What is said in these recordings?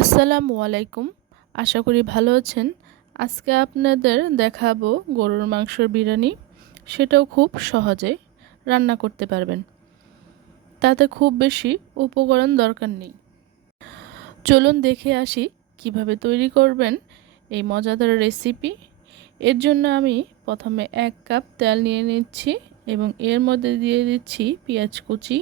আসসালামু আলাইকুম। আশা করি ভালো আছেন। আজকে আপনাদের দেখাবো গরুর মাংসর বিরিয়ানি। সেটাও খুব সহজে রান্না করতে পারবেন। তাতে খুব বেশি উপকরণ দরকার নেই। চলুন দেখে আসি কীভাবে তৈরি করবেন এই মজাদার রেসিপি। এর জন্য আমি প্রথমে এক কাপ তেল নিয়ে নিচ্ছি এবং এর মধ্যে দিয়ে দিচ্ছি পেঁয়াজ কুচি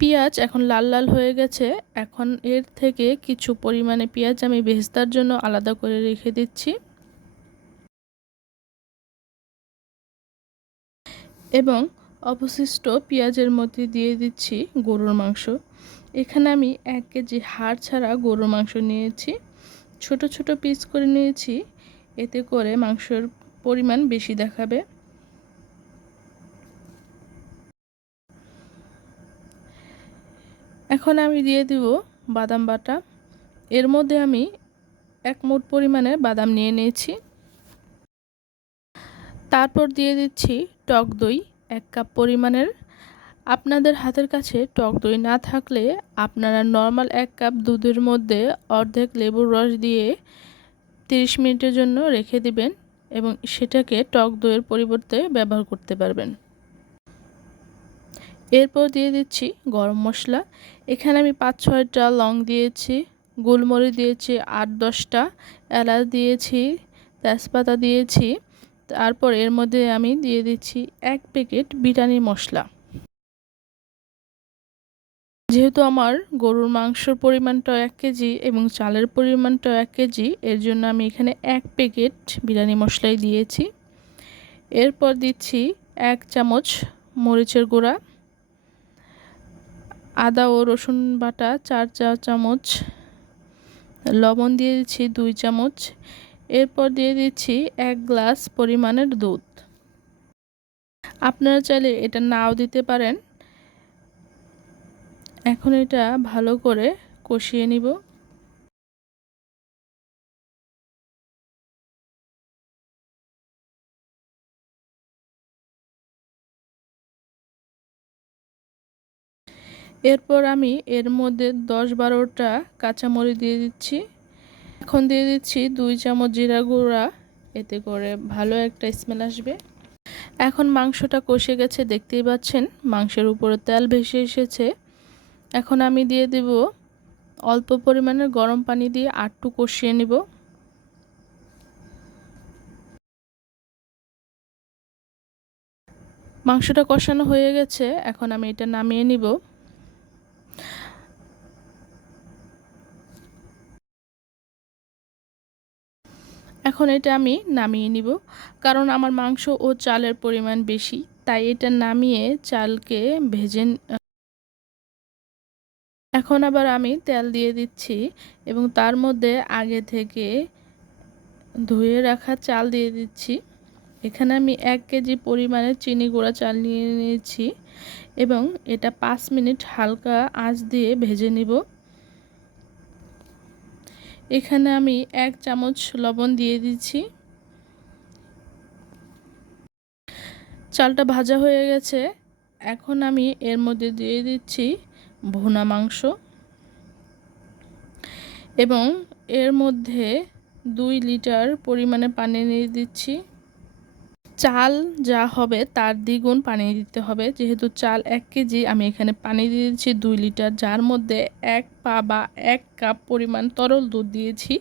পেঁয়াজ এখন লাল লাল হয়ে গেছে। এখন এর থেকে কিছু পরিমাণে পেঁয়াজ আমি ভেস্তার জন্য আলাদা করে রেখে দিচ্ছি। এবং অবশিষ্ট পেঁয়াজের মধ্যে দিয়ে দিচ্ছি গরুর মাংস। এখানে আমি এক কেজি হাড় ছাড়া গরুর মাংস নিয়েছি। ছোট ছোট পিস করে নিয়েছি। এতে করে মাংসর পরিমাণ বেশি দেখাবে। এখন আমি দিয়ে দিব বাদাম বাটা। এর মধ্যে আমি এক মুঠ পরিমাণে বাদাম নিয়ে নিয়েছি। তারপর দিয়ে দিচ্ছি টক দই এক কাপ পরিমাণের। আপনাদের হাতের কাছে টক দই না থাকলে আপনারা নর্মাল এক কাপ দুধের মধ্যে অর্ধেক লেবুর রস দিয়ে 30 মিনিটের জন্য রেখে দিবেন এবং সেটাকে টক দইয়ের পরিবর্তে ব্যবহার করতে পারবেন। এরপর দিয়ে দিচ্ছি গরম মশলা। এখানে আমি পাঁচ ছয়টা লং দিয়েছি, গোলমরিচ দিয়েছি আট দশটা এলাচ দিয়েছি, তেজপাতা দিয়েছি। তারপর এর মধ্যে আমি দিয়ে দিচ্ছি এক প্যাকেট বিরিয়ানি মশলা। যেহেতু আমার গরুর মাংসর পরিমাণটা এক কেজি এবং চালের পরিমাণটা এক কেজি, এর জন্য আমি এখানে এক প্যাকেট বিরিয়ানি মশলাই দিয়েছি। এরপর দিচ্ছি এক চামচ মরিচের গুঁড়া। আদা ও রসুন বাটা চার চা চামচ, লবণ দিয়ে দিচ্ছি দুই চামচ, এরপর দিয়ে দিচ্ছি এক গ্লাস পরিমাণের দুধ। আপনারা চাইলে এটা নাও দিতে পারেন। এখন এটা ভালো করে কষিয়ে নিব। এরপর আমি এর মধ্যে দশ বারোটা কাঁচামরিচ দিয়ে দিচ্ছি। এখন দিয়ে দিচ্ছি দুই চামচ জিরা গুঁড়া। এতে করে ভালো একটা স্মেল আসবে। এখন মাংসটা কষে গেছে, দেখতেই পাচ্ছেন মাংসের উপরে তেল ভেসে এসেছে। এখন আমি দিয়ে দেব অল্প পরিমাণের গরম পানি দিয়ে আটটু কষিয়ে নিব। মাংসটা কষানো হয়ে গেছে, এখন আমি এটা নামিয়ে নিব। এখন এটা আমি নামিয়ে নিব। কারণ আমার মাংস ও চালের পরিমাণ বেশি, তাই এটা নামিয়ে চালকে ভেজে এখন আবার আমি তেল দিয়ে দিচ্ছি এবং তার মধ্যে আগে থেকে ধুয়ে রাখা চাল দিয়ে দিচ্ছি। এখানে আমি এক কেজি পরিমাণে চিনি গুঁড়া চাল নিয়ে নিয়েছি এবং এটা পাঁচ মিনিট হালকা আঁচ দিয়ে ভেজে নিব। এখানে আমি এক চামচ লবণ দিয়ে দিচ্ছি। চালটা ভাজা হয়ে গেছে। এখন আমি এর মধ্যে দিয়ে দিচ্ছি ভুনা মাংস এবং এর মধ্যে দুই লিটার পরিমাণে পানি নিয়ে দিচ্ছি। চাল যা হবে তার দ্বিগুণ পানি দিতে হবে। যেহেতু চাল এক কেজি, আমি এখানে পানি দিয়ে দিচ্ছি দুই লিটার। যার মধ্যে এক পা বা এক কাপ পরিমাণ তরল দুধ দিয়েছি।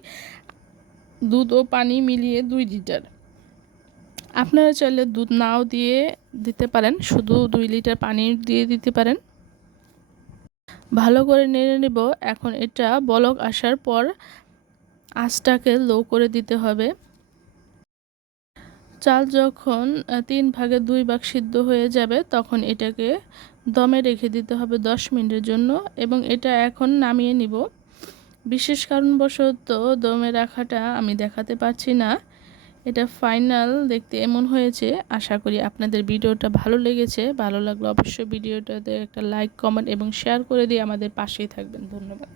দুধ ও পানি মিলিয়ে দুই লিটার। আপনারা চাইলে দুধ নাও দিয়ে দিতে পারেন। শুধু দুই লিটার পানি দিয়ে দিতে পারেন। ভালো করে নেড়ে নেব। এখন এটা বলক আসার পর আঁচটাকে লো করে দিতে হবে। চাল যখন তিন ভাগে দুই ভাগ সিদ্ধ হয়ে যাবে, তখন এটাকে দমে রেখে দিতে হবে দশ মিনিটের জন্য এবং এটা এখন নামিয়ে নিব। বিশেষ কারণবশত দমে রাখাটা আমি দেখাতে পারছি না। এটা ফাইনাল দেখতে এমন হয়েছে। আশা করি আপনাদের ভিডিওটা ভালো লেগেছে। ভালো লাগলে অবশ্যই ভিডিওটাতে একটা লাইক, কমেন্ট এবং শেয়ার করে দিয়ে আমাদের পাশেই থাকবেন। ধন্যবাদ।